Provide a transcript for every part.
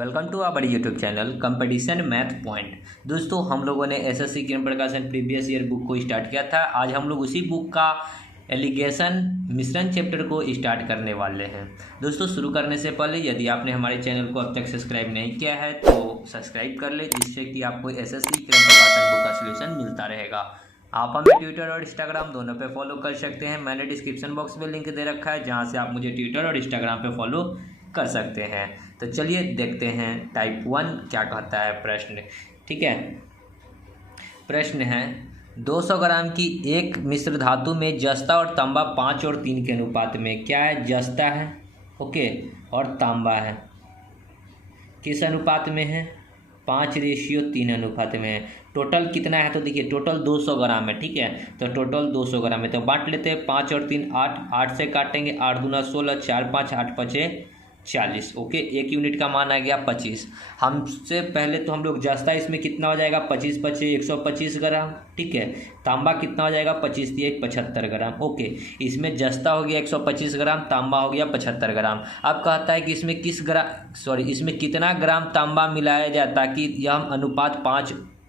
Welcome to our YouTube channel competition math point. दोस्तों, हम लोगों ने SSC Kiran Prakashan previous year book को स्टार्ट किया था। आज हम लोग उसी बुक का एलिगेशन मिश्रण चैप्टर को स्टार्ट करने वाले हैं। दोस्तों, शुरू करने से पहले यदि आपने हमारे चैनल को अब तक सब्सक्राइब नहीं किया है तो सब्सक्राइब कर ले, जिससे कि आपको एसएससी किरण प्रकाशन बुक का सोल्यूशन मिलता रहेगा। आप हमें ट्विटर और इंस्टाग्राम दोनों पे फॉलो कर सकते हैं। मैंने डिस्क्रिप्शन बॉक्स में लिंक दे रखा है, जहां से आप मुझे ट्विटर और इंस्टाग्राम पे फॉलो कर सकते हैं। तो चलिए देखते हैं टाइप 1 क्या कहता है प्रश्न। ठीक है, प्रश्न है 200 ग्राम की एक मिश्र धातु में जस्ता और तांबा 5 और 3 के अनुपात में क्या है? जस्ता है, ओके, और तांबा है। किस अनुपात में है? 5:3 अनुपात में है। टोटल कितना है? तो देखिए टोटल 200 ग्राम है। ठीक है, तो टोटल 200 ग्राम है। तो बांट लेते हैं 5 और 3 8, 8 से काटेंगे 8 दूना 16, 4 5 8 5 40। ओके, एक यूनिट का मान आ गया 25। हमसे पहले तो हम लोग जस्ता इसमें कितना हो जाएगा? 25 25 125 ग्राम। ठीक है, तांबा कितना हो जाएगा? 25 3 75 ग्राम। ओके, इसमें जस्ता हो गया 125 ग्राम, तांबा हो गया 75 ग्राम। अब कहता है कि इसमें इसमें कितना ग्राम तांबा मिलाया जाए ताकि यह अनुपात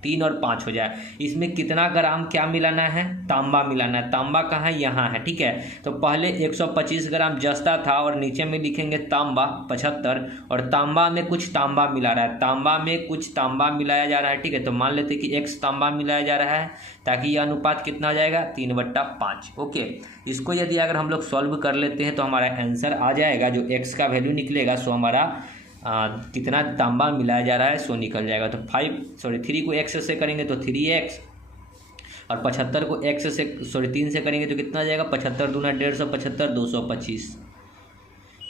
3 और 5 हो जाए। इसमें कितना ग्राम क्या मिलाना है? तांबा मिलाना है। तांबा कहाँ है? यहाँ है। ठीक है, तो पहले 125 ग्राम जस्ता था और नीचे में लिखेंगे तांबा 75, और तांबा में कुछ तांबा मिला रहा है। तांबा में कुछ तांबा मिलाया जा रहा है। ठीक है, तो मान लेते हैं कि x तांबा मिलाया जा रहा है, ताकि यह अनुपात कितना हो जाएगा? 3/5। ओके, इसको यदि अगर हम लोग सॉल्व कर लेते हैं तो हमारा आंसर आ जाएगा, जो x का वैल्यू निकलेगा सो हमारा कितना तांबा मिलाया जा रहा है सो निकल जाएगा। तो 3 को x से करेंगे तो 3x, और 75 को x से 3 से करेंगे तो कितना आ जाएगा? 75 दूना 150, 75 225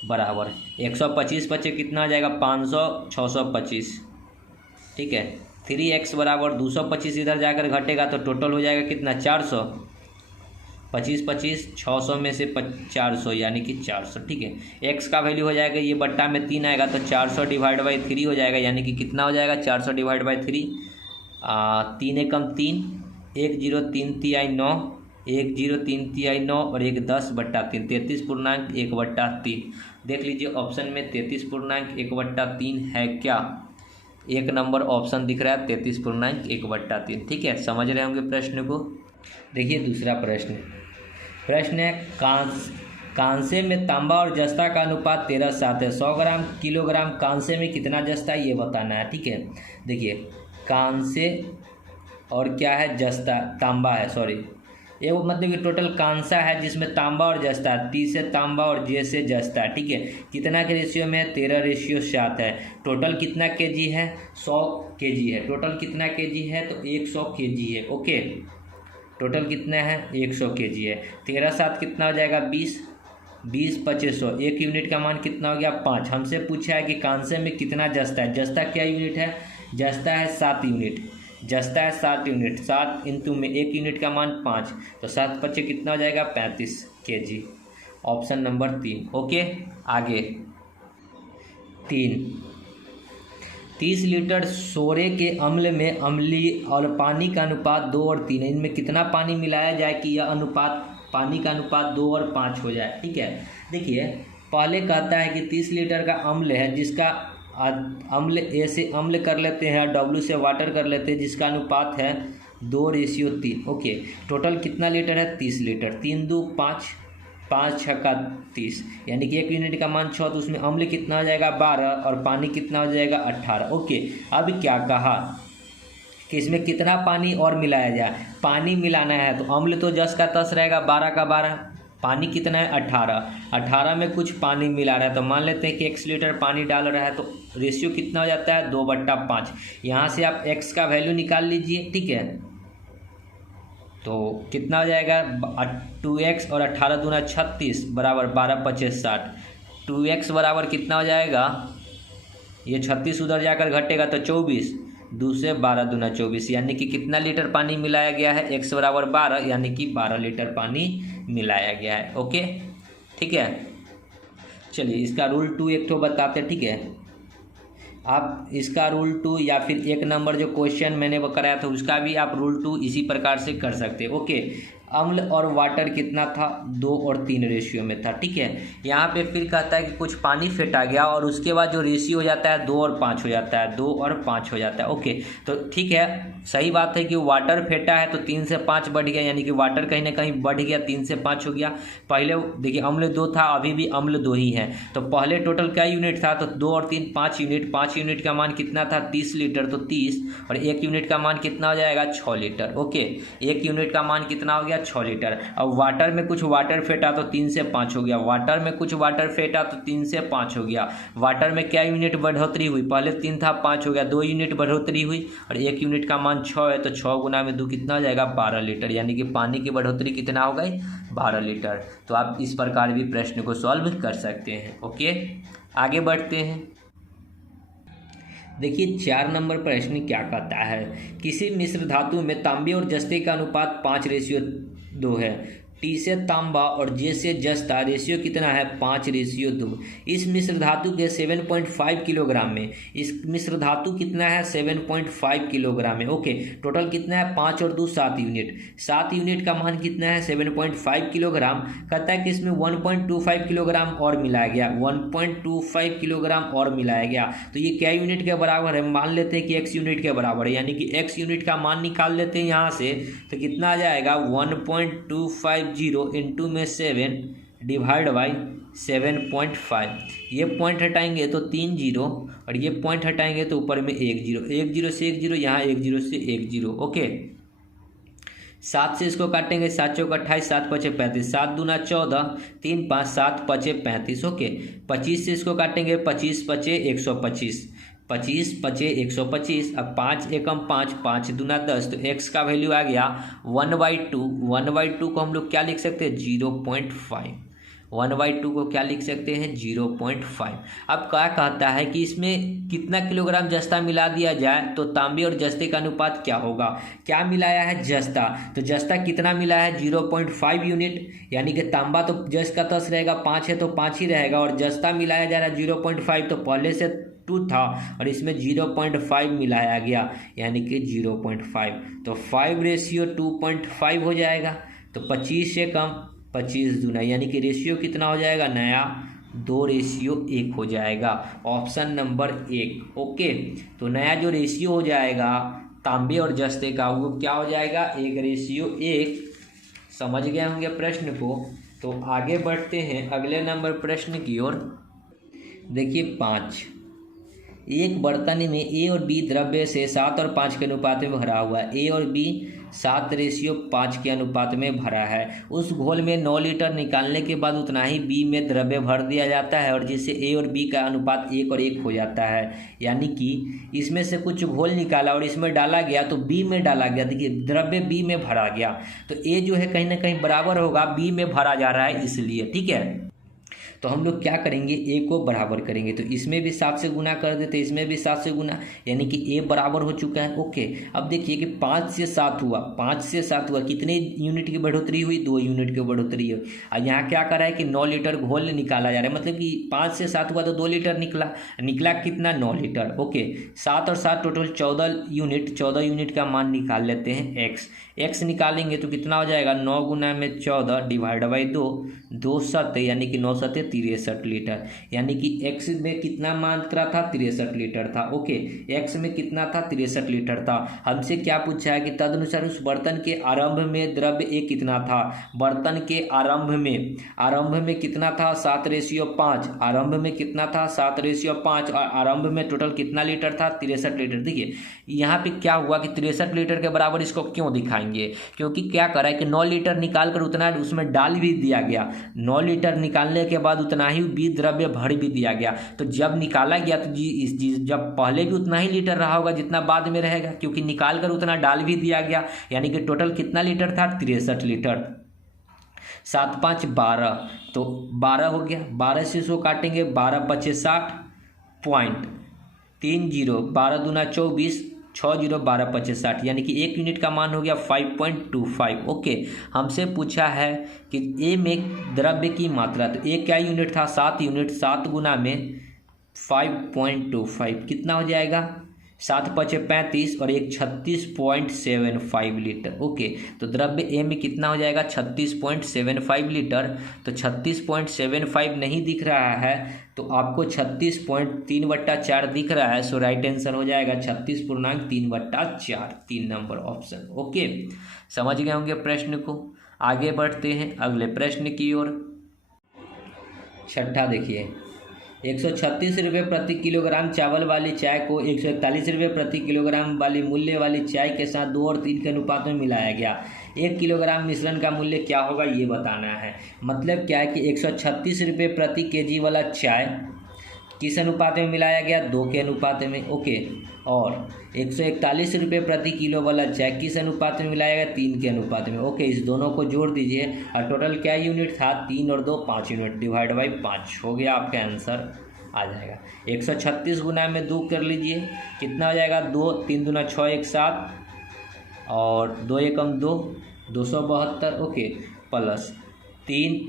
बराबर 125 बचे कितना आ जाएगा? 500 625। ठीक है, 3x बराबर 225 इधर जाकर घटेगा तो टोटल हो जाएगा कितना? 400। 25 25 600 में से 400 यानी कि 400। ठीक है, x का वैल्यू हो जाएगा, ये बट्टा में 3 आएगा तो 400 डिवाइड बाई 3 हो जाएगा, यानी कि कितना हो जाएगा? 400 डिवाइड बाई 3, 3 एकम 3, 1 0 3 तिहाई 9, 1 0 3 तिहाई 9 और 1 10/3, 33.1/3। देख लीजिए ऑप्शन में 33.1/3 है क्या? एक नंबर ऑप्शन दिख रहा है 33.1/3। ठीक है, समझ रहे होंगे प्रश्न को। देखिए दूसरा प्रश्न है कांसे में तांबा और जस्ता का अनुपात 13:7 है। 100 ग्राम किलोग्राम कांसे में कितना जस्ता है ये बताना है। ठीक है, देखिए कांसे और क्या है? जस्ता, तांबा है, सॉरी, ये वो मतलब कि टोटल कांसा है जिसमें तांबा और जस्ता, T से तांबा और J से जस्ता। ठीक है, कितना के रेशियो में है? 13:7 है। टोटल कितना केजी है? 100 केजी है। टोटल कितना केजी है? तो 100 केजी है। ओके, टोटल कितना है? 100 केजी है। 13:7 कितना हो जाएगा? 20 20 2500। एक यूनिट का मान कितना हो गया? 5। हमसे पूछा है कि कांसे में कितना जस्ता है। जस्ता क्या यूनिट है? जस्ता है 7 यूनिट। जस्ता है 7 यूनिट। 7 इंटू में एक यूनिट का मान 5, तो 7 5 कितना हो जाएगा? 35 केजी। Option number 3। ओके, आगे 3 30 लीटर सोरे के अम्ल में अम्लीय और पानी का अनुपात 2 और 3 है। इनमें कितना पानी मिलाया जाए कि यह अनुपात, पानी का अनुपात 2 और 5 हो जाए। ठीक है, देखिए पहले कहता है कि 30 लीटर का अम्ल है, जिसका अम्ल ए से अम्ल कर लेते हैं, W से वाटर कर लेते हैं, जिसका अनुपात है 2:3। ओके, टोटल कितना लीटर है? 30 लीटर। 3 2 5, 5 6 30, यानी कि एक यूनिट का मान 6, तो उसमें अम्ल कितना हो जाएगा? 12 और पानी कितना हो जाएगा? 18। ओके, अब क्या कहा कि इसमें कितना पानी और मिलाया जाए? पानी मिलाना है तो अम्ल तो 10 का 10 रहेगा, 12 का 12, पानी कितना है? 18 में कुछ पानी मिला रहा है, तो मान लेते हैं कि 1 लीटर पानी डाल रहा है, तो रेशियो कितना हो जाता है? 2/5। यहाँ से आप x का वैल्यू निकाल लीजिए। ठीक है, तो कितना हो जाएगा? 2x और 18 दूना 36 बराबर 12 25 60। 2x बराबर कितना हो जाएगा? ये 36 उधर जाकर घटेगा तो 24, 2 से 12 दूना 24, यानी कि कितना लीटर पानी मिलाया गया है? x बराबर 12, यानी कि 12 लीटर पानी मिलाया गया है। ओके, ठीक है, चलिए इसका रूल 2 एक तो बताते। ठीक है, आप इसका रूल 2 या फिर 1 नंबर जो क्वेश्चन मैंने वो कराया था उसका भी आप रूल 2 इसी प्रकार से कर सकते हैं। ओके, अम्ल और वाटर कितना था, 2 और 3 रेशियो में था। ठीक है, यहाँ पे फिर कहता है कि कुछ पानी फेंटा गया और उसके बाद जो रेशियो हो जाता है 2 और 5 हो जाता है, 2 और 5 हो जाता है। ओके, तो ठीक है, सही बात है कि वाटर फेंटा है तो 3 से 5 बढ़ गया, यानी कि वाटर कहीं ना कहीं बढ़ गया, 3 से 5 हो गया। पहले देखिए अम्ल 2 था, अभी भी अम्ल 2 ही है, तो पहले टोटल क्या यूनिट था, तो 2 और 3 5 यूनिट। 5 यूनिट का मान कितना था, 30 लीटर, तो 30, और 1 यूनिट का मान कितना हो जाएगा, 6 लीटर। ओके, 1 यूनिट का मान कितना हो गया, 6 लीटर। अब वाटर में कुछ वाटर फेंटा तो 3 से 5 हो गया, वाटर में कुछ वाटर फेंटा तो 3 से 5 हो गया। वाटर में क्या यूनिट बढ़ोतरी हुई, पहले 3 था 5 हो गया, 2 यूनिट बढ़ोतरी हुई, और 1 यूनिट का मान 6 है, तो 6 गुना में 2 कितना हो जाएगा, 12 लीटर, यानी कि पानी की बढ़ोतरी कितना हो गई, 12 लीटर। तो आप इस प्रकार भी प्रश्न को सॉल्व कर सकते हैं। ओके, आगे बढ़ते हैं। देखिए 4 नंबर प्रश्न क्या कहता है, किसी मिश्र धातु में तांबे और जस्ते का अनुपात 5:2 है। टी से तांबा और जे से जस्ता रेशियो कितना है, 5:2। इस मिश्र धातु के 7.5 किलोग्राम में, इस मिश्र धातु कितना है, 7.5 किलोग्राम में। ओके, टोटल कितना है, 5 और 2 7 यूनिट। 7 यूनिट का मान कितना है, 7.5 किलोग्राम। कहता है कि इसमें 1.25 किलोग्राम और मिलाया गया, 1.25 किलोग्राम और मिलाया गया, तो ये क्या यूनिट के बराबर है, मान लेते हैं कि x यूनिट के बराबर है, यानी कि x यूनिट का मान निकाल लेते हैं यहाँ से, तो कितना आ जाएगा, 1.250 इंटू में 7 डिवाइड बाई 7.5। ये पॉइंट हटाएंगे तो 3 जीरो, और ये पॉइंट हटाएंगे तो ऊपर में 1 जीरो, 1 जीरो से 1 जीरो, यहाँ 1 जीरो से 1 जीरो। ओके, 7 से इसको काटेंगे, 7 चौक 28, 7 पचे 35, 7 दूना 14, 3 5, 7 पचे 35। ओके, 25 से इसको काटेंगे, 25 पचे 125, 25 पचे 125। अब 5 एकम 5, 5 दूना 10, तो x का वैल्यू आ गया 1/2। 1/2 को हम लोग क्या लिख सकते हैं, 0.5। 1/2 को क्या लिख सकते हैं, 0.5। अब क्या कहता है कि इसमें कितना किलोग्राम जस्ता मिला दिया जाए तो तांबे और जस्ते का अनुपात क्या होगा। क्या मिलाया है, जस्ता, तो जस्ता कितना मिला है, 0.5 यूनिट, यानी कि तांबा तो जस का तस रहेगा, 5 है तो 5 ही रहेगा, और जस्ता मिलाया जा रहा है 0.5, तो पहले से 2 था और इसमें 0.5 मिलाया गया, यानी कि 0.5, तो 5:2.5 हो जाएगा। तो 25 से कम 25 दूना, यानी कि रेशियो कितना हो जाएगा, नया 2:1 हो जाएगा, ऑप्शन नंबर 1। ओके, तो नया जो रेशियो हो जाएगा तांबे और जस्ते का, वो क्या हो जाएगा, 1:1। समझ गए होंगे प्रश्न को। तो आगे बढ़ते हैं अगले नंबर प्रश्न की ओर। देखिए 5, एक बर्तन में ए और बी द्रव्य से 7 और 5 के अनुपात में भरा हुआ है। ए और बी 7:5 के अनुपात में भरा है। उस घोल में 9 लीटर निकालने के बाद उतना ही बी में द्रव्य भर दिया जाता है, और जिससे ए और बी का अनुपात 1 और 1 हो जाता है। यानी कि इसमें से कुछ घोल निकाला और इसमें डाला गया तो बी में डाला गया, देखिए द्रव्य बी में भरा गया, तो ए जो है कहीं ना कहीं बराबर होगा, बी में भरा जा रहा है इसलिए। ठीक है, तो हम लोग क्या करेंगे, ए को बराबर करेंगे, तो इसमें भी 7 से गुना कर देते, इसमें भी 7 से गुना, यानी कि ए बराबर हो चुका है। ओके, अब देखिए कि 5 से 7 हुआ, 5 से 7 हुआ, कितने यूनिट की बढ़ोतरी हुई, 2 यूनिट की बढ़ोतरी हुई। और यहाँ क्या करा है कि 9 लीटर घोल निकाला जा रहा है, मतलब कि 5 से 7 हुआ तो 2 लीटर निकला कितना, 9 लीटर। ओके, 7 और 7 टोटल 14 यूनिट, 14 यूनिट का मान निकाल लेते हैं एक्स निकालेंगे तो कितना हो जाएगा, 9 गुना में 14 डिवाइड बाई 2, 2 7, यानी कि 9 7 63 लीटर, यानी कि एक्स में कितना मात्रा था, 63 लीटर था। ओके, एक्स में कितना था, 63 लीटर था। हमसे क्या पूछा है कि तदनुसार उस बर्तन के आरंभ में द्रव्य ए कितना था। बर्तन के आरंभ में कितना था, 7:5। आरंभ में कितना था, 7:5, और आरंभ में टोटल कितना लीटर था, 63 लीटर। देखिए यहाँ पे क्या हुआ कि 63 लीटर के बराबर इसको क्यों दिखाएंगे, क्योंकि क्या करा है कि 9 लीटर निकाल कर उतना उसमें डाल भी दिया गया, 9 लीटर निकालने के बाद उतना ही भी द्रव्य भर भी दिया गया। तो जब निकाला गया तो जब पहले भी उतना ही लीटर रहा होगा जितना बाद में रहेगा, क्योंकि निकाल कर उतना डाल भी दिया गया, यानी कि टोटल कितना लीटर था, 63 लीटर। 7 5 12, तो 12 हो गया, 12 से इसको काटेंगे, 12 पचे 60 पॉइंट 30, 12 दूना 24, 6 0 12 पचे 60, यानी कि 1 यूनिट का मान हो गया 5.25। ओके, हमसे पूछा है कि ए में द्रव्य की मात्रा, तो ए क्या यूनिट था, 7 यूनिट, 7 गुना में 5.25 कितना हो जाएगा, 7 पचे 35 और एक 36.75 लीटर। ओके, तो द्रव्य ए में कितना हो जाएगा 36.75 लीटर। तो 36.75 नहीं दिख रहा है तो आपको 36.3/4 दिख रहा है। सो राइट आंसर हो जाएगा 36.3/4, 3 नंबर ऑप्शन। ओके, समझ गए होंगे प्रश्न को। आगे बढ़ते हैं अगले प्रश्न की ओर। छठा देखिए, 136 रुपये प्रति किलोग्राम चावल वाली चाय को 141 रुपये प्रति किलोग्राम वाली मूल्य वाली चाय के साथ 2 और 3 के अनुपात में मिलाया गया। 1 किलोग्राम मिश्रण का मूल्य क्या होगा ये बताना है। मतलब क्या है कि 136 रुपये प्रति केजी वाला चाय किस अनुपात में मिलाया गया, 2 के अनुपात में। ओके, और 141 रुपये प्रति किलो वाला चाय किस अनुपात में मिलाया गया, 3 के अनुपात में। ओके, इस दोनों को जोड़ दीजिए और टोटल क्या यूनिट था, 3 और 2 5 यूनिट, डिवाइड बाई 5 हो गया, आपका आंसर आ जाएगा। 136 गुना में 2 कर लीजिए, कितना हो जाएगा 2, 3 दूना 6, 1 7 और 2 एकम 2, 272। ओके, प्लस 3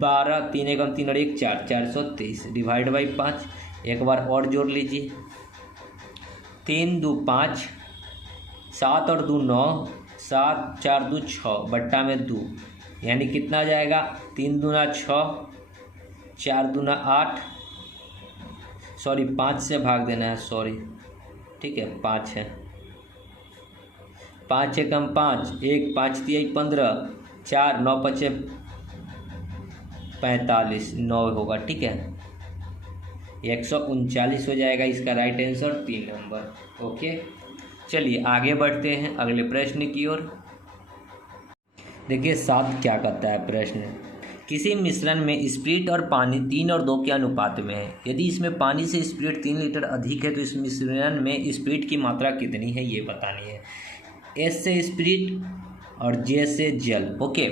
12, 3 एकम 3 और 1 4, 423 डिवाइड बाई 5। एक बार और जोड़ लीजिए, 3 2 5, 7 और 2 9, 7 4 2 6 बट्टा में 2, यानी कितना आ जाएगा 3 दूना 6, 4 दूना 8, सॉरी 5 से भाग देना है, सॉरी, ठीक है 5 है, 5 एकम 5, 1 5 3 15, 4 9 पचे 45, 9 होगा, ठीक है 139 हो जाएगा इसका राइट आंसर, 3 नंबर। ओके, चलिए आगे बढ़ते हैं अगले प्रश्न की ओर। देखिए 7 क्या कहता है प्रश्न, किसी मिश्रण में स्प्रिट और पानी 3 और 2 के अनुपात में है। यदि इसमें पानी से स्प्रिट 3 लीटर अधिक है तो इस मिश्रण में स्प्रिट की मात्रा कितनी है ये बतानी है। एस से स्प्रिट और जे से जल। ओके,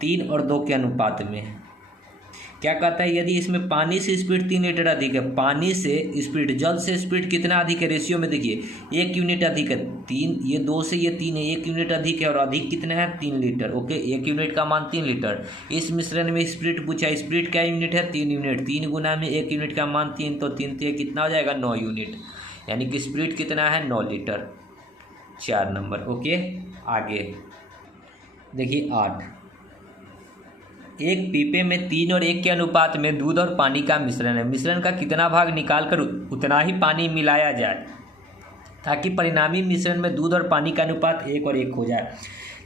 3 और 2 के अनुपात में है। क्या कहता है, यदि इसमें पानी से स्पीड 3 लीटर अधिक है, पानी से स्पीड, जल से स्पीड कितना अधिक है, रेशियो में देखिए 1 यूनिट अधिक है, 3, ये 2 से ये 3 है, 1 यूनिट अधिक है और अधिक कितना है 3 लीटर। ओके, 1 यूनिट का मान 3 लीटर। इस मिश्रण में स्पीड पूछा, स्पीड क्या यूनिट है 3 यूनिट, 3 गुना में 1 यूनिट का मान 3, तो 3 से कितना हो जाएगा 9 यूनिट, यानी कि स्पीड कितना है 9 लीटर, 4 नंबर। ओके, आगे देखिए 8, एक पीपे में 3 और 1 के अनुपात में दूध और पानी का मिश्रण है। मिश्रण का कितना भाग निकालकर उतना ही पानी मिलाया जाए ताकि परिणामी मिश्रण में दूध और पानी का अनुपात 1 और 1 हो जाए।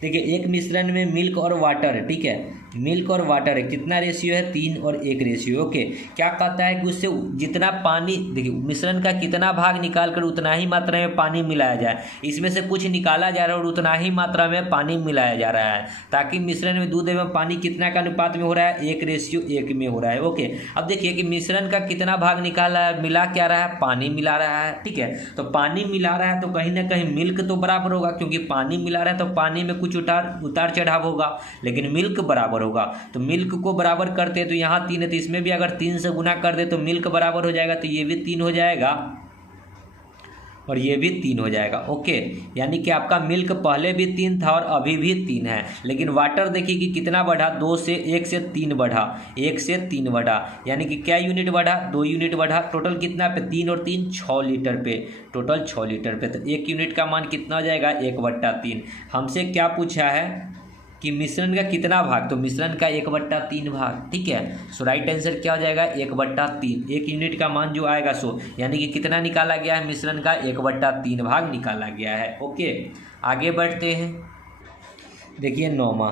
देखिए एक मिश्रण में मिल्क और वाटर है, ठीक है, मिल्क और वाटर है, कितना रेशियो है 3 और 1 रेशियो। ओके, क्या कहता है कि उससे जितना पानी, देखिए मिश्रण का कितना भाग निकालकर उतना ही मात्रा में पानी मिलाया जाए। इसमें से कुछ निकाला जा रहा है और उतना ही मात्रा में पानी मिलाया जा रहा है ताकि मिश्रण में दूध एवं पानी कितना का अनुपात में हो रहा है 1:1 में हो रहा है। ओके, अब देखिए कि मिश्रण का कितना भाग निकाला है, मिला क्या रहा है, पानी मिला रहा है, ठीक है। तो पानी मिला रहा है तो कहीं ना कहीं मिल्क तो बराबर होगा, क्योंकि पानी मिला रहा है तो पानी में कुछ उतार चढ़ाव होगा, लेकिन मिल्क बराबर होगा। तो मिल्क को बराबर करते हैं तो यहाँ 3 है, तो इसमें भी अगर 3 से गुना कर दे तो मिल्क बराबर हो जाएगा, तो ये भी 3 हो जाएगा और ये भी 3 हो जाएगा। ओके, यानी कि आपका मिल्क पहले भी 3 था और अभी भी 3 है, लेकिन वाटर देखिए कि कितना बढ़ा, 2 से 1 से 3 बढ़ा, 1 से 3 बढ़ा, यानी कि क्या यूनिट बढ़ा, 2 यूनिट बढ़ा। टोटल कितना पे, 3 और 3 6 लीटर पे, टोटल 6 लीटर पे। तो 1 यूनिट का मान कितना हो जाएगा 1/3। हमसे क्या पूछा है कि मिश्रण का कितना भाग, तो मिश्रण का 1/3 भाग, ठीक है। सो राइट आंसर क्या हो जाएगा 1/3। 1 यूनिट का मान जो आएगा सो यानी कि कितना निकाला गया है, मिश्रण का 1/3 भाग निकाला गया है। ओके, आगे बढ़ते हैं। देखिए 9वां,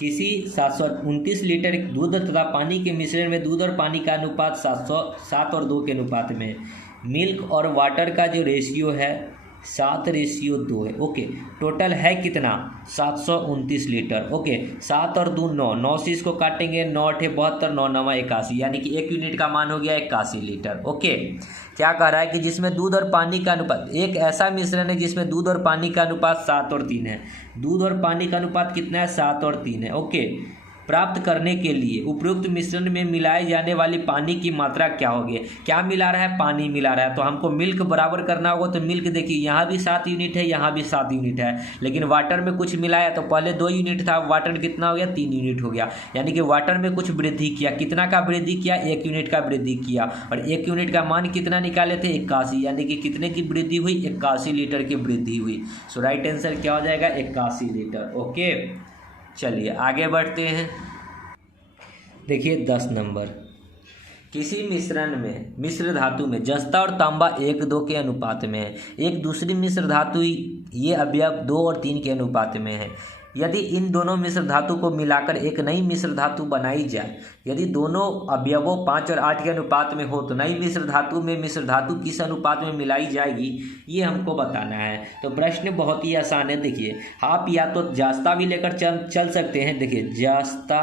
किसी 729 लीटर दूध तथा पानी के मिश्रण में दूध और पानी का अनुपात 7 और 2 के अनुपात में, मिल्क और वाटर का जो रेशियो है 7:2 है। ओके, टोटल है कितना 729 लीटर। ओके, 7 और 2 9, 9 से इसको काटेंगे, 9 8 72, 9 9 81, यानी कि 1 यूनिट का मान हो गया 81 लीटर। ओके, क्या कह रहा है कि जिसमें दूध और पानी का अनुपात, एक ऐसा मिश्रण है जिसमें दूध और पानी का अनुपात 7 और 3 है। दूध और पानी का अनुपात कितना है 7 और 3 है। ओके, प्राप्त करने के लिए उपरोक्त मिश्रण में मिलाए जाने वाली पानी की मात्रा क्या होगी। क्या मिला रहा है, पानी मिला रहा है, तो हमको मिल्क बराबर करना होगा। तो मिल्क देखिए यहाँ भी 7 यूनिट है, यहाँ भी 7 यूनिट है, लेकिन वाटर में कुछ मिलाया तो पहले 2 यूनिट था, वाटर कितना हो गया, 3 यूनिट हो गया। यानी कि वाटर में कुछ वृद्धि किया, कितना का वृद्धि किया, 1 यूनिट का वृद्धि किया, और 1 यूनिट का मान कितना निकाले थे, 81, यानी कि कितने की वृद्धि हुई, 81 लीटर की वृद्धि हुई। सो राइट आंसर क्या हो जाएगा, 81 लीटर। ओके, चलिए आगे बढ़ते हैं। देखिए 10 नंबर, किसी मिश्रण में मिश्र धातु में जस्ता और तांबा 1:2 के अनुपात में है, एक दूसरी मिश्र धातु ये अवयव 2 और 3 के अनुपात में है। यदि इन दोनों मिश्र धातु को मिलाकर एक नई मिश्र धातु बनाई जाए, यदि दोनों अवयवों 5 और 8 के अनुपात में हो तो नई मिश्र धातु में मिश्र धातु किस अनुपात में मिलाई जाएगी, ये हमको बताना है। तो प्रश्न बहुत ही आसान है। देखिए आप या तो जस्ता भी लेकर चल सकते हैं, देखिए जस्ता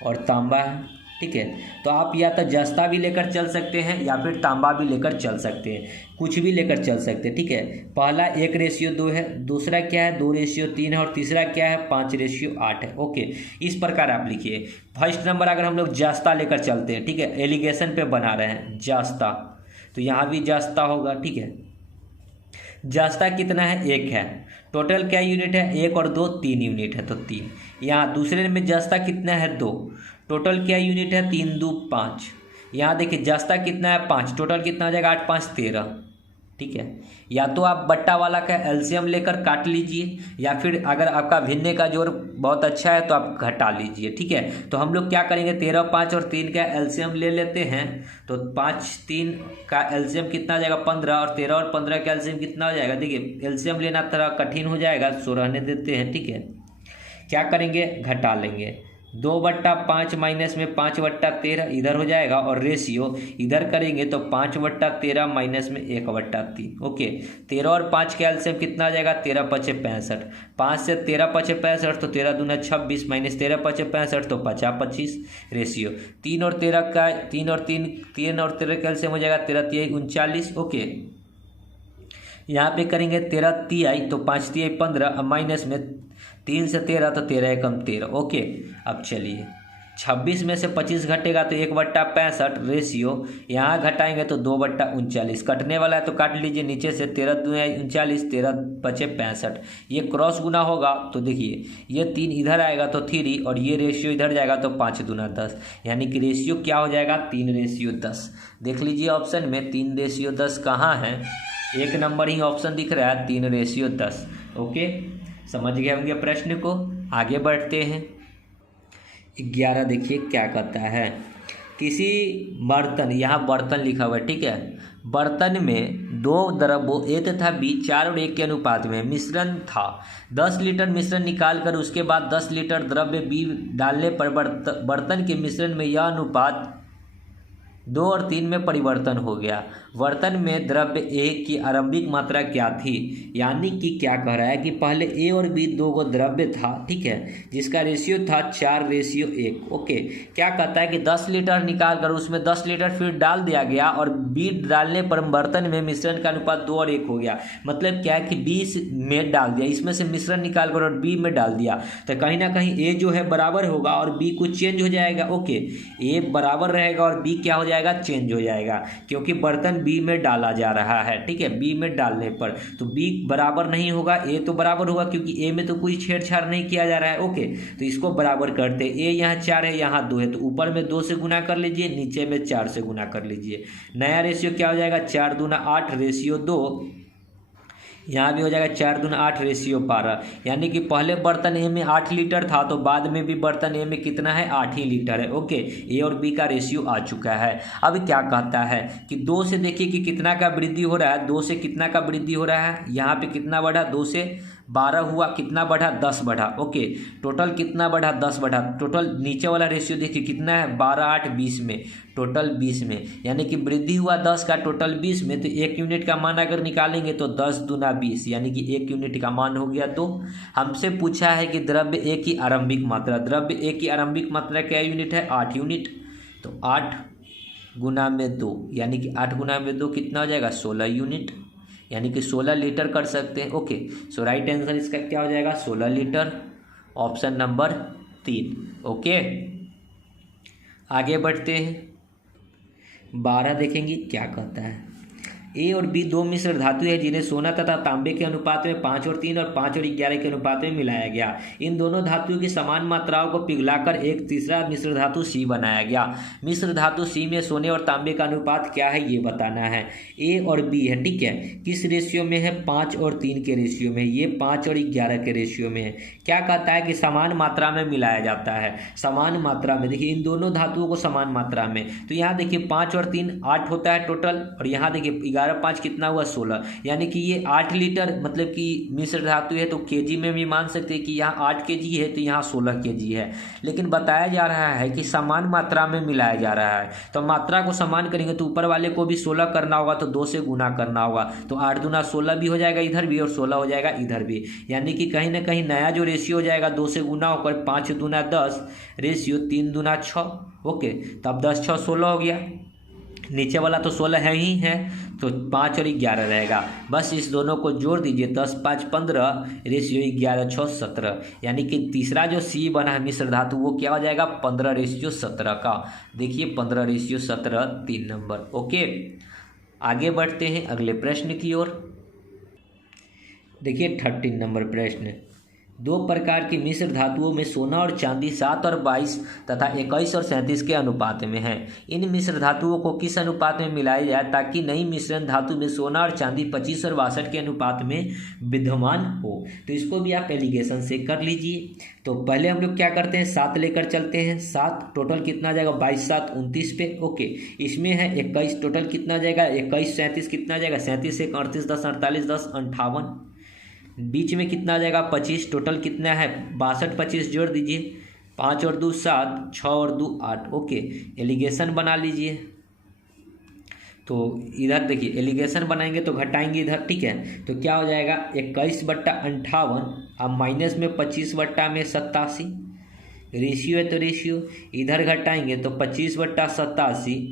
और तांबा है, ठीक है, तो आप या तो जस्ता भी लेकर चल सकते हैं या फिर तांबा भी लेकर चल सकते हैं, कुछ भी लेकर चल सकते हैं, ठीक है। पहला 1:2 है, दूसरा क्या है 2:3 है, और तीसरा क्या है 5:8 है। ओके, इस प्रकार आप लिखिए। फर्स्ट नंबर अगर हम लोग जस्ता लेकर चलते हैं, ठीक है, एलिगेशन पे बना रहे हैं जस्ता, तो यहाँ भी जस्ता होगा, ठीक है। जस्ता कितना है, 1 है, टोटल क्या यूनिट है, 1 और 2 3 यूनिट है, तो 3। यहाँ दूसरे में जस्ता कितना है, 2, टोटल क्या यूनिट है, 3 2 5। यहाँ देखिए जस्ता कितना है, 5, टोटल कितना हो जाएगा, 8 5 13, ठीक है। या तो आप बट्टा वाला का एलसीएम लेकर काट लीजिए, या फिर अगर आपका भिन्ने का जोड़ बहुत अच्छा है तो आप घटा लीजिए, ठीक है। तो हम लोग क्या करेंगे, 13 5 और 3 का एलसीएम ले लेते हैं, तो 5 3 का एलसीएम कितना हो जाएगा 15, और 13 और 15 का एलसीएम कितना हो जाएगा। देखिए एलसीएम लेना थोड़ा कठिन हो जाएगा, सो रहने देते हैं, ठीक है। क्या करेंगे, घटा लेंगे, 2/5 माइनस में 5/13 इधर हो जाएगा, और रेशियो इधर करेंगे तो 5/13 माइनस में 1/3। ओके, 13 और 5 का एलसीएम कितना आ जाएगा, 13 5 65, 5 से 13 5 65, तो 13 दूना 26 माइनस 13 5 65, तो 50 25। रेशियो 3 और 13 का 3 और 13 का एलसीएम हो जाएगा 13 3 39। ओके, यहाँ पे करेंगे 13 तिहाई, तो 5 तिहाई 15, माइनस में 3 से 13, तो 13 एकम 13। ओके, अब चलिए 26 में से 25 घटेगा तो 1/65, रेशियो यहाँ घटाएंगे तो 2/39, कटने वाला है तो काट लीजिए नीचे से, 13 दूना 39, 13 5 65, ये क्रॉस गुना होगा तो देखिए ये 3 इधर आएगा तो 3, और ये रेशियो इधर जाएगा तो 5 दूना 10, यानी कि रेशियो क्या हो जाएगा, 3:10। देख लीजिए ऑप्शन में 3:10 कहाँ है, 1 नंबर ही ऑप्शन दिख रहा है, 3:10। ओके, समझ गए होंगे प्रश्न को। आगे बढ़ते हैं। 11 देखिए क्या कहता है, किसी बर्तन, यहाँ बर्तन लिखा हुआ है, ठीक है, बर्तन में 2 द्रव्यों ए तथा बी 4 और 1 के अनुपात में मिश्रण था। 10 लीटर मिश्रण निकाल कर उसके बाद 10 लीटर द्रव्य बी डालने पर बर्तन के मिश्रण में यह अनुपात 2 और 3 में परिवर्तन हो गया। बर्तन में द्रव्य ए की आरंभिक मात्रा क्या थी, यानी कि क्या कह रहा है कि पहले ए और बी 2 गो द्रव्य था, ठीक है, जिसका रेशियो था 4:1। ओके, क्या कहता है कि 10 लीटर निकाल कर उसमें 10 लीटर फिर डाल दिया गया, और बी डालने पर बर्तन में मिश्रण का अनुपात 2 और 1 हो गया। मतलब क्या है कि बी में डाल दिया, इसमें से मिश्रण निकाल कर और बी में डाल दिया, तो कहीं ना कहीं ए जो है बराबर होगा और बी कुछ चेंज हो जाएगा। ओके, ए बराबर रहेगा और बी क्या हो जाएगा, चेंज हो जाएगा, क्योंकि बर्तन बी में डाला जा रहा है, ठीक है। बी में डालने पर तो बी बराबर नहीं होगा, ए तो बराबर होगा, क्योंकि ए में तो कोई छेड़छाड़ नहीं किया जा रहा है। ओके, तो इसको बराबर करते, ए यहाँ 4 है, यहाँ 2 है, तो ऊपर में 2 से गुना कर लीजिए, नीचे में 4 से गुना कर लीजिए। नया रेशियो क्या हो जाएगा, 4 दूना 8 रेशियो 2, यहाँ भी हो जाएगा 4 दूना 8 रेशियो 12, यानी कि पहले बर्तन ए में 8 लीटर था, तो बाद में भी बर्तन ए में कितना है, 8 ही लीटर है। ओके, ए और बी का रेशियो आ चुका है। अब क्या कहता है कि 2 से देखिए कि कितना का वृद्धि हो रहा है, 2 से कितना का वृद्धि हो रहा है, यहाँ पे कितना बढ़ा, 2 से 12 हुआ, कितना बढ़ा, 10 बढ़ा। ओके, टोटल कितना बढ़ा, 10 बढ़ा। टोटल नीचे वाला रेशियो देखिए कितना है, 12 8 20 में, टोटल 20 में, यानी कि वृद्धि हुआ 10 का, टोटल 20 में, तो 1 यूनिट का मान अगर निकालेंगे तो 10 दूना 20, यानी कि 1 यूनिट का मान हो गया। तो हमसे पूछा है कि द्रव्य ए की आरंभिक मात्रा, द्रव्य ए की आरंभिक मात्रा क्या यूनिट है, 8 यूनिट, तो 8 गुना में 2, यानी कि 8 गुना में 2 कितना हो जाएगा, 16 यूनिट, यानी कि 16 लीटर कर सकते हैं। ओके, सो राइट आंसर इसका क्या हो जाएगा, 16 लीटर, ऑप्शन नंबर 3। ओके, आगे बढ़ते हैं। 12 देखेंगे क्या कहता है। ए और बी दो मिश्र धातु है जिन्हें सोना तथा तांबे के अनुपात में 5 और 3 और 5 और 11 के अनुपात में मिलाया गया। इन दोनों धातुओं की समान मात्राओं को पिघलाकर एक तीसरा मिश्र धातु सी बनाया गया। मिश्र धातु सी में सोने और तांबे का अनुपात क्या है ये बताना है। ए और बी है, ठीक है, किस रेशियो में है? 5 और 3 के रेशियो में। ये 5 और 11 के रेशियो में है। क्या कहता है कि समान मात्रा में मिलाया जाता है। समान मात्रा में, देखिए इन दोनों धातुओं को समान मात्रा में, तो यहाँ देखिए 5 और 3 8 होता है टोटल, और यहाँ देखिए 11 5 कितना हुआ 16, यानी कि ये 8 लीटर मतलब कि मिश्र धातु है, तो केजी में भी मान सकते हैं कि यहाँ 8 केजी है तो यहाँ 16 केजी है। लेकिन बताया जा रहा है कि समान मात्रा में मिलाया जा रहा है, तो मात्रा को समान करेंगे तो ऊपर वाले को भी 16 करना होगा, तो 2 से गुना करना होगा, तो 8 दूना 16 भी हो जाएगा इधर भी और 16 हो जाएगा इधर भी। यानी कि कहीं ना कहीं नया जो रेशियो हो जाएगा 2 से गुना होकर 5 दूना 10 रेशियो 3 दूना 6। ओके, तब 10 6 16 हो गया। नीचे वाला तो 16 है ही है, तो 5 और 11 रहेगा। बस इस दोनों को जोड़ दीजिए, 10 5 15 रेशियो 11 6 17, यानी कि तीसरा जो सी बना है मिश्र धातु वो क्या हो जाएगा 15 रेशियो 17 का। देखिए 15 रेशियो 17 3 नंबर। ओके, आगे बढ़ते हैं अगले प्रश्न की ओर। देखिए 13 नंबर प्रश्न। दो प्रकार की मिश्र धातुओं में सोना और चांदी 7 और 22 तथा 21 और 37 के अनुपात में है। इन मिश्र धातुओं को किस अनुपात में मिलाया जाए ताकि नई मिश्रण धातु में सोना और चांदी 25 और 62 के अनुपात में विद्यमान हो। तो इसको भी आप एलिगेशन से कर लीजिए। तो पहले हम लोग क्या करते हैं, 7 लेकर चलते हैं। 7 टोटल कितना जाएगा 22 7 29 पे। ओके, इसमें है 21 टोटल कितना जाएगा 21 37 कितना जाएगा 37 1 38 10 48 10 58। बीच में कितना आ जाएगा 25 टोटल कितना है 62 25 जोड़ दीजिए, 5 और 2 7 6 और 2 8। ओके, एलिगेशन बना लीजिए। तो इधर देखिए एलिगेशन बनाएंगे तो घटाएंगे इधर, ठीक है, तो क्या हो जाएगा 21/58 अब माइनस में 25/87 रेशियो है, तो रेशियो इधर घटाएंगे तो 25/87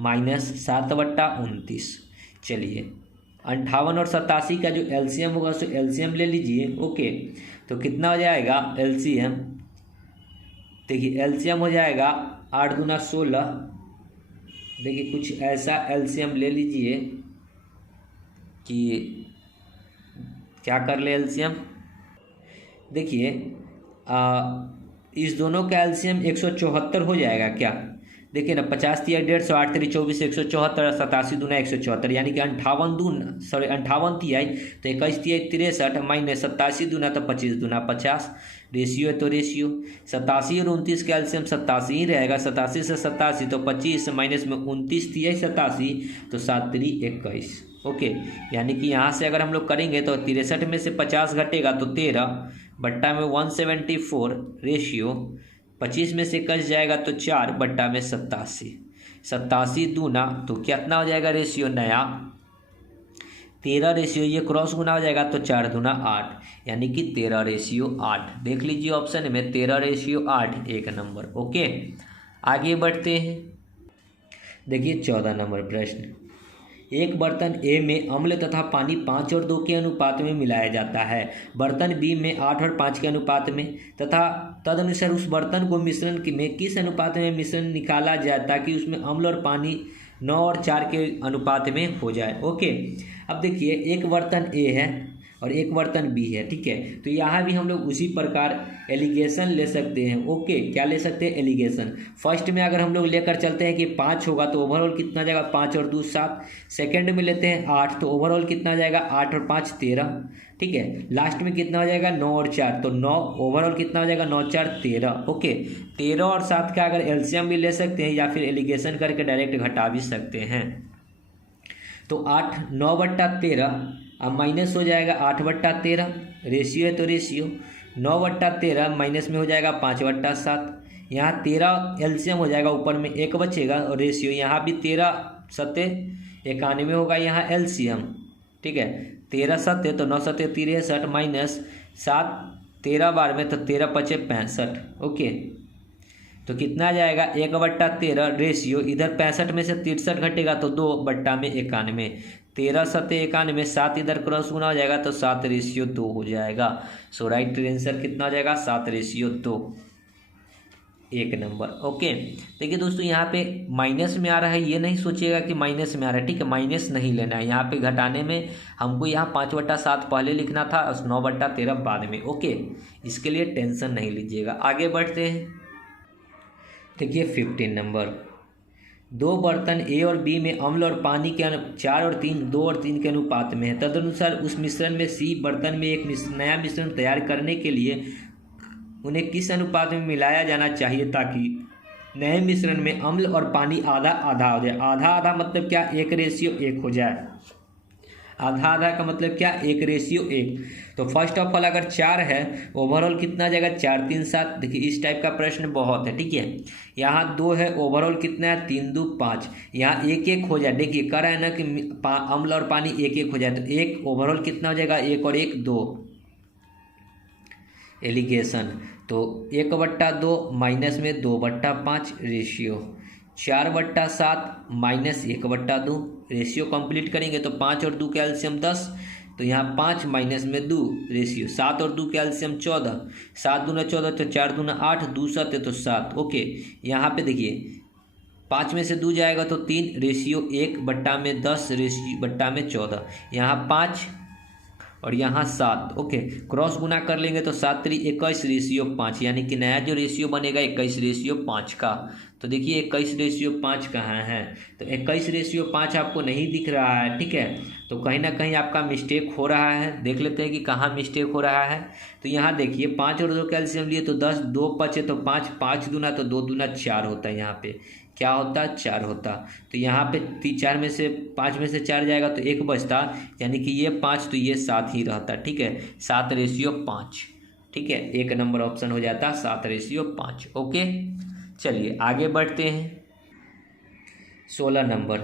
माइनस 7/29। चलिए 58 और 87 का जो एलसीएम होगा सो एलसीएम ले लीजिए। ओके, तो कितना हो जाएगा एलसीएम, देखिए एलसीएम हो जाएगा 8 दूना 16। देखिए कुछ ऐसा एलसीएम ले लीजिए कि क्या कर ले एलसीएम। देखिए इस दोनों का एलसीएम 174 हो जाएगा क्या। देखिए ना 50 3 150 8 3 24 174 87 दूना 174, यानी कि 58 3 तो 21 3 63 माइनस 87 दूना तो 25 दूना 50 रेशियो है, तो रेशियो 87 और 29 का एलसीएम 87 ही रहेगा। 87 से 87 तो 25 माइनस में 29 87 तो 7 3 21। ओके, यानी कि यहाँ से अगर हम लोग करेंगे तो 63 में से 50 घटेगा तो 13 बट्टा में 174 रेशियो 25 में से कस जाएगा तो 4 बट्टा में 87 दूना तो कितना हो जाएगा रेशियो नया 13 रेशियो, ये क्रॉस गुना हो जाएगा तो 4 दूना 8, यानी कि 13 रेशियो 8। देख लीजिए ऑप्शन में 13 रेशियो 8 एक नंबर। ओके, आगे बढ़ते हैं। देखिए 14 नंबर प्रश्न। एक बर्तन ए में अम्ल तथा पानी 5 और 2 के अनुपात में मिलाया जाता है। बर्तन बी में 8 और 5 के अनुपात में तथा तदनुसार उस बर्तन को मिश्रण में किस अनुपात में मिश्रण निकाला जाए ताकि उसमें अम्ल और पानी 9 और 4 के अनुपात में हो जाए। ओके, अब देखिए एक बर्तन ए है और एक बर्तन बी है, ठीक है, तो यहाँ भी हम लोग उसी प्रकार एलिगेशन ले सकते हैं। ओके, क्या ले सकते हैं एलिगेशन। फर्स्ट में अगर हम लोग लेकर चलते हैं कि 5 होगा तो ओवरऑल कितना जाएगा 5 और 2 7। सेकंड में लेते हैं 8 तो ओवरऑल कितना जाएगा 8 और 5 13, ठीक है। लास्ट में कितना हो जाएगा 9 और 4 तो 9 ओवरऑल कितना हो जाएगा 9 4 13। ओके, 13 और 7 का अगर एलसीएम भी ले सकते हैं या फिर एलिगेशन करके डायरेक्ट घटा भी सकते हैं। तो 8 9/13 अब माइनस हो जाएगा 8/13 रेशियो है, तो रेशियो 9/13 माइनस में हो जाएगा 5/7। यहाँ 13 एलसीएम हो जाएगा, ऊपर में 1 बचेगा और रेशियो यहाँ भी 13 7 91 होगा यहाँ एलसीएम, ठीक है। 13 7 तो 9 7 63 माइनस 7 13 बार में तो 13 5 65। ओके, तो कितना जाएगा 1/13 रेशियो इधर 65 में से 63 घटेगा तो 2 बट्टा में 91। 13 7 91 7 इधर क्रॉस गुना हो जाएगा तो 7 रेशियो 2 हो जाएगा। सो राइट आंसर कितना हो जाएगा 7 रेशियो 2। 1 नंबर। ओके, देखिए दोस्तों यहाँ पे माइनस में आ रहा है, ये नहीं सोचिएगा कि माइनस में आ रहा है, ठीक है, माइनस नहीं लेना है। यहाँ पे घटाने में हमको यहाँ 5/7 पहले लिखना था और 9/13 बाद में। ओके, इसके लिए टेंशन नहीं लीजिएगा। आगे बढ़ते हैं। देखिए 15 नंबर, 2 बर्तन ए और बी में अम्ल और पानी के 4 और 3 2 और 3 के अनुपात में है। तदनुसार उस मिश्रण में सी बर्तन में एक नया मिश्रण तैयार करने के लिए उन्हें किस अनुपात में मिलाया जाना चाहिए ताकि नए मिश्रण में अम्ल और पानी आधा आधा हो जाए। आधा आधा मतलब क्या, 1:1 हो जाए। आधा आधा का मतलब क्या, 1:1। तो फर्स्ट ऑफ ऑल अगर 4 है, ओवरऑल कितना आ जाएगा, 4 3 7। देखिए इस टाइप का प्रश्न बहुत है, ठीक है। यहाँ 2 है, ओवरऑल कितना है, 3 2 5। यहाँ 1 1 हो जाए। देखिए कर रहा है ना कि अम्ल और पानी 1 1 हो जाए, तो 1 ओवरऑल कितना हो जाएगा, 1 और 1 2 एलिगेशन। तो 1/2 माइनस में 2/5 रेशियो, 4/7 माइनस 1/2 रेशियो कंप्लीट करेंगे तो 5 और 2 कैल्शियम 10, तो यहाँ 5 माइनस में 2 रेशियो, 7 और 2 कैल्शियम 14, 7 दूना 14 तो 4 दूना 8, 2 7 है तो 7। ओके, यहाँ पे देखिए 5 में से 2 जाएगा तो 3 रेशियो 1/10 रेशियो बट्टा में 14, यहाँ 5 और यहाँ 7। ओके, क्रॉस गुना कर लेंगे तो 7 3 21 रेशियो 5, यानी कि नया जो रेशियो बनेगा 21 रेशियो 5 का। तो देखिए 21 रेशियो 5 कहाँ है, तो 21 रेशियो 5 आपको नहीं दिख रहा है, ठीक है। तो कहीं ना कहीं आपका मिस्टेक हो रहा है, देख लेते हैं कि कहाँ मिस्टेक हो रहा है। तो यहाँ देखिए 5 और 2 कैल्शियम लिए तो 10, 2 बचे तो 5, 5 दूना तो 2 दूना 4 होता है। यहाँ पे क्या होता, 4 होता। तो यहाँ पे 4 में से 5 में से 4 जाएगा तो 1 बचता, यानी कि ये 5 तो ये 7 ही रहता, ठीक है, 7:5, ठीक है। 1 नंबर ऑप्शन हो जाता 7:5। ओके, चलिए आगे बढ़ते हैं। 16 नंबर,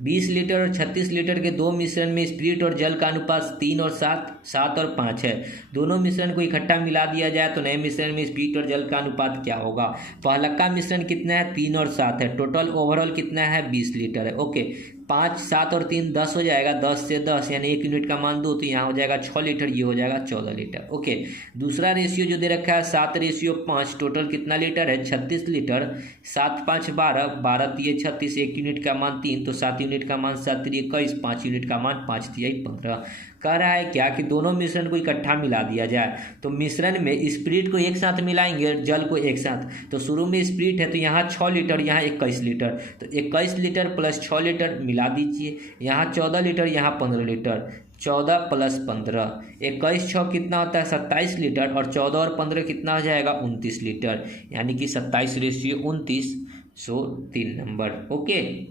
20 लीटर और 36 लीटर के 2 मिश्रण में स्पिरिट और जल का अनुपात 3 और 7 7 और 5 है। दोनों मिश्रण को इकट्ठा मिला दिया जाए तो नए मिश्रण में स्पिरिट और जल का अनुपात क्या होगा। पहला का मिश्रण कितना है, 3 और 7 है। टोटल ओवरऑल कितना है, 20 लीटर है। ओके, 5 7 और 3 10 हो जाएगा, 10 से 10 यानी 1 यूनिट का मान 2, तो यहाँ हो जाएगा 6 लीटर, ये हो जाएगा 14 लीटर। ओके, दूसरा रेशियो जो दे रखा है 7:5, टोटल कितना लीटर है, 36 लीटर। 7 5 12, 12 3 36, 1 यूनिट का मान 3, तो 7 यूनिट का मान 7 3 21, 5 यूनिट का मान 5 3 15। कह रहा है क्या कि दोनों मिश्रण को इकट्ठा मिला दिया जाए। तो मिश्रण में स्पिरिट को एक साथ मिलाएंगे, जल को एक साथ। तो शुरू में स्पिरिट है तो यहाँ 6 लीटर, यहाँ 21 लीटर, तो 21 लीटर प्लस 6 लीटर मिला दीजिए। यहाँ 14 लीटर, यहाँ 15 लीटर, 14 प्लस 15, 21 6 कितना होता है, 27 लीटर, और 14 और 15 कितना हो जाएगा, 29 लीटर, यानी कि 27:29, सो 3 नंबर। ओके,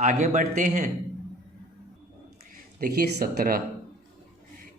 आगे बढ़ते हैं। देखिए 17,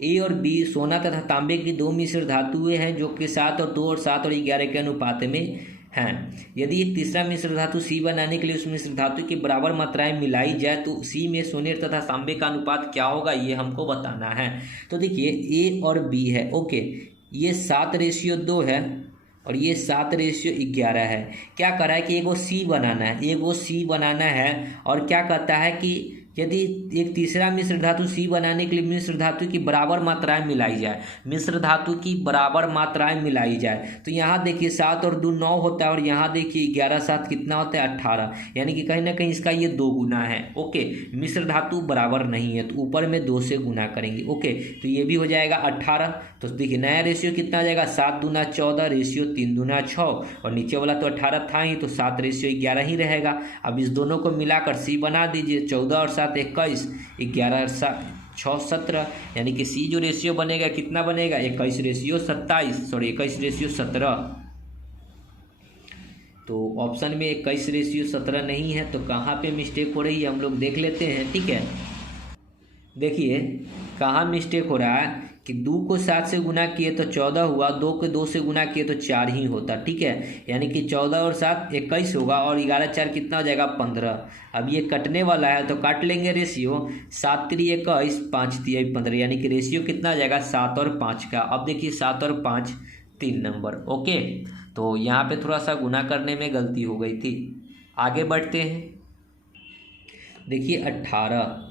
ए और बी सोना तथा तांबे की 2 मिश्र धातुएं हैं जो कि 7 और 2 और 7 और 11 के अनुपात में हैं। यदि एक तीसरा मिश्र धातु सी बनाने के लिए उस मिश्र धातु की बराबर मात्राएं मिलाई जाए तो सी में सोने तथा तांबे का अनुपात क्या होगा, ये हमको बताना है। तो देखिए ए और बी है। ओके, ये 7:2 है और ये 7:11 है। क्या कर रहा है कि एगो सी बनाना है, एगो सी बनाना है, और क्या कहता है कि यदि एक तीसरा मिश्र धातु सी बनाने के लिए मिश्र धातु की बराबर मात्राएं मिलाई जाए, मिश्र धातु की बराबर मात्राएं मिलाई जाए, तो यहाँ देखिए 7 और 2 9 होता है, और यहाँ देखिए 11 7 कितना होता है, 18, यानी कि कहीं ना कहीं इसका ये 2 गुना है। ओके, मिश्र धातु बराबर नहीं है तो ऊपर में 2 से गुना करेंगे। ओके, तो ये भी हो जाएगा 18। तो देखिए नया रेशियो कितना आ जाएगा, 7 दूना 14 रेशियो 3 दूना 6, और नीचे वाला तो 18 था ही, तो 7:11 ही रहेगा। अब इस दोनों को मिलाकर सी बना दीजिए, 14 और 7 21, 11 और 6 17, यानी कि सी जो रेशियो बनेगा कितना बनेगा, 21:27। तो ऑप्शन में 21:17 नहीं है, तो कहाँ पे मिस्टेक हो रही है हम लोग देख लेते हैं, ठीक है। देखिए कहाँ मिस्टेक हो रहा है कि 2 को 7 से गुना किए तो 14 हुआ, 2 को 2 से गुना किए तो 4 ही होता, ठीक है, यानी कि 14 और 7 21 होगा, और 11 4 कितना हो जाएगा, 15। अब ये कटने वाला है तो काट लेंगे रेशियो, 7 3 21, 5 3 15, यानी कि रेशियो कितना आ जाएगा, 7 और 5 का। अब देखिए 7 और 5 3 नंबर। ओके, तो यहाँ पे थोड़ा सा गुना करने में गलती हो गई थी। आगे बढ़ते हैं। देखिए 18,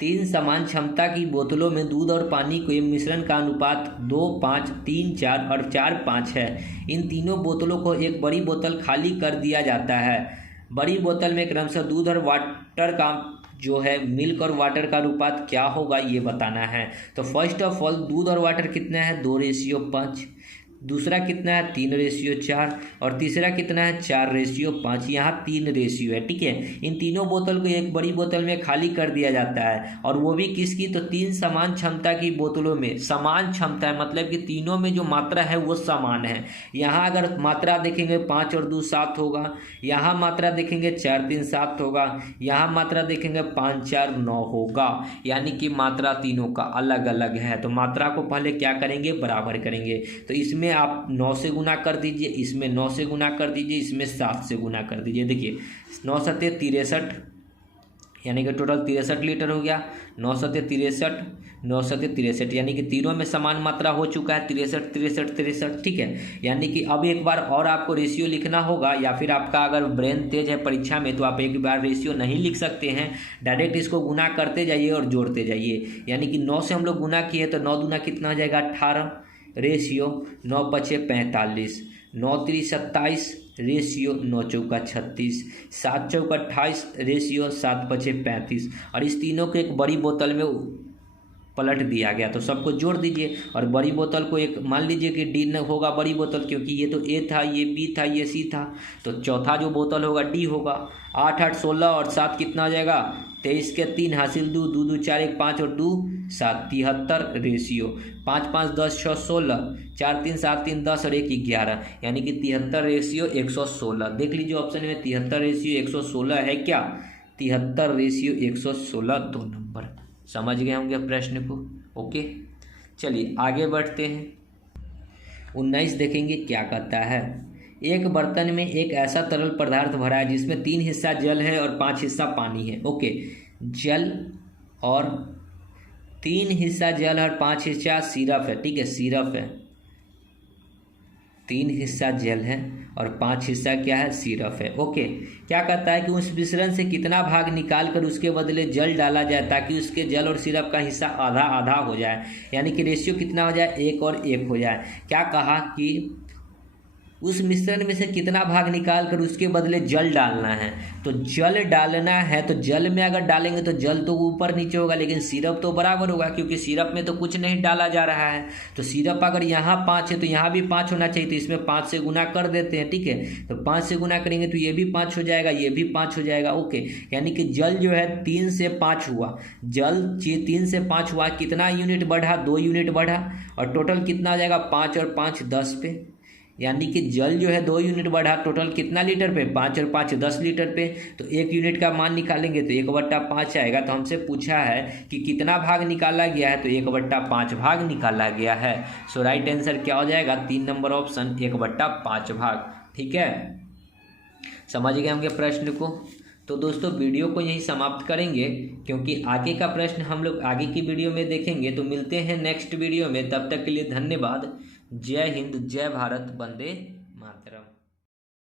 3 समान क्षमता की बोतलों में दूध और पानी के मिश्रण का अनुपात 2, 5, 3, 4 और 4, 5 है। इन तीनों बोतलों को एक बड़ी बोतल खाली कर दिया जाता है। बड़ी बोतल में क्रमशः दूध और वाटर का जो है मिल्क और वाटर का अनुपात क्या होगा ये बताना है। तो फर्स्ट ऑफ ऑल दूध और वाटर कितना है 2:5, दूसरा कितना है 3:4 और तीसरा कितना है 4:5। यहाँ 3 रेशियो है, ठीक है। इन तीनों बोतल को एक बड़ी बोतल में खाली कर दिया जाता है और वो भी किसकी, तो 3 समान क्षमता की बोतलों में। समान क्षमता है मतलब कि तीनों में जो मात्रा है वो समान है। यहाँ अगर मात्रा देखेंगे 5 और 2 7 होगा, यहाँ मात्रा देखेंगे 4 3 7 होगा, यहाँ मात्रा देखेंगे 5 4 9 होगा, यानी कि मात्रा तीनों का अलग अलग है। तो मात्रा को पहले क्या करेंगे, बराबर करेंगे। तो इसमें आप 9 से गुना कर दीजिए, इसमें 9 से गुना कर दीजिए, इसमें 7 से गुना कर दीजिए। देखिए 9 7 63 यानी कि टोटल 63 लीटर हो गया। 9 7 63, 9 7 63 यानी कि तीनों में समान मात्रा हो चुका है 63 63 63, ठीक है। यानी कि अब एक बार और आपको रेशियो लिखना होगा, या फिर आपका अगर ब्रेन तेज है परीक्षा में तो आप एक बार रेशियो नहीं लिख सकते हैं, डायरेक्ट इसको गुना करते जाइए और जोड़ते जाइए। यानी कि 9 से हम लोग गुना किए तो 9 दूना कितना हो जाएगा 18, रेशियो 9 5 45, 9 3 27, रेशियो 9 चौका 36, 7 चौका 28, रेशियो 7 5 35। और इस तीनों को एक बड़ी बोतल में पलट दिया गया। तो सबको जोड़ दीजिए और बड़ी बोतल को एक मान लीजिए कि डी होगा बड़ी बोतल, क्योंकि ये तो ए था, ये बी था, ये सी था। तो चौथा जो बोतल होगा डी होगा। 8 8 16 और 7 कितना हो जाएगा 23 के 3 हासिल 2 2 2 4 1 5 और 2 7, 73 रेशियो। 5 5 10 6 16, 4 3 7 3 10 और 1 11, यानी कि 73 रेशियो 116। देख लीजिए ऑप्शन में 73 रेशियो 116 है क्या, 73 रेशियो 116 2 नंबर। समझ गए होंगे प्रश्न को, ओके। चलिए आगे बढ़ते हैं। 19 देखेंगे क्या कहता है। एक बर्तन में एक ऐसा तरल पदार्थ भरा है जिसमें 3 हिस्सा जल है और 5 हिस्सा पानी है। ओके, जल और 3 हिस्सा जल और 5 हिस्सा सिरप है, ठीक है, सिरप है। 3 हिस्सा जल है और 5 हिस्सा क्या है, सिरप है। ओके, क्या कहता है कि उस मिश्रण से कितना भाग निकाल कर उसके बदले जल डाला जाए ताकि उसके जल और सिरप का हिस्सा आधा आधा हो जाए, यानी कि रेशियो कितना हो जाए 1 और 1 हो जाए। क्या कहा कि उस मिश्रण में से कितना भाग निकाल कर उसके बदले जल डालना है। तो जल डालना है तो जल में अगर डालेंगे तो जल तो ऊपर नीचे होगा, लेकिन सिरप तो बराबर होगा, क्योंकि सिरप में तो कुछ नहीं डाला जा रहा है। तो सिरप अगर यहाँ 5 है तो यहाँ भी 5 होना चाहिए, तो इसमें 5 से गुना कर देते हैं, ठीक है। तो 5 से गुना करेंगे तो ये भी 5 हो जाएगा, ये भी 5 हो जाएगा। ओके, यानी कि जल जो है 3 से 5 हुआ, जल 3 से 5 हुआ, कितना यूनिट बढ़ा, 2 यूनिट बढ़ा, और टोटल कितना हो जाएगा 5 और 5 10 पे, यानी कि जल जो है 2 यूनिट बढ़ा, टोटल कितना लीटर पे, 5 और 5 10 लीटर पे। तो 1 यूनिट का मान निकालेंगे तो 1/5 आएगा। तो हमसे पूछा है कि कितना भाग निकाला गया है, तो 1/5 भाग निकाला गया है। सो राइट आंसर क्या हो जाएगा, 3 नंबर ऑप्शन 1/5 भाग, ठीक है। समझ गए होंगे प्रश्न को। तो दोस्तों वीडियो को यहीं समाप्त करेंगे, क्योंकि आगे का प्रश्न हम लोग आगे की वीडियो में देखेंगे। तो मिलते हैं नेक्स्ट वीडियो में, तब तक के लिए धन्यवाद। जय हिंद, जय भारत, वंदे मातरम।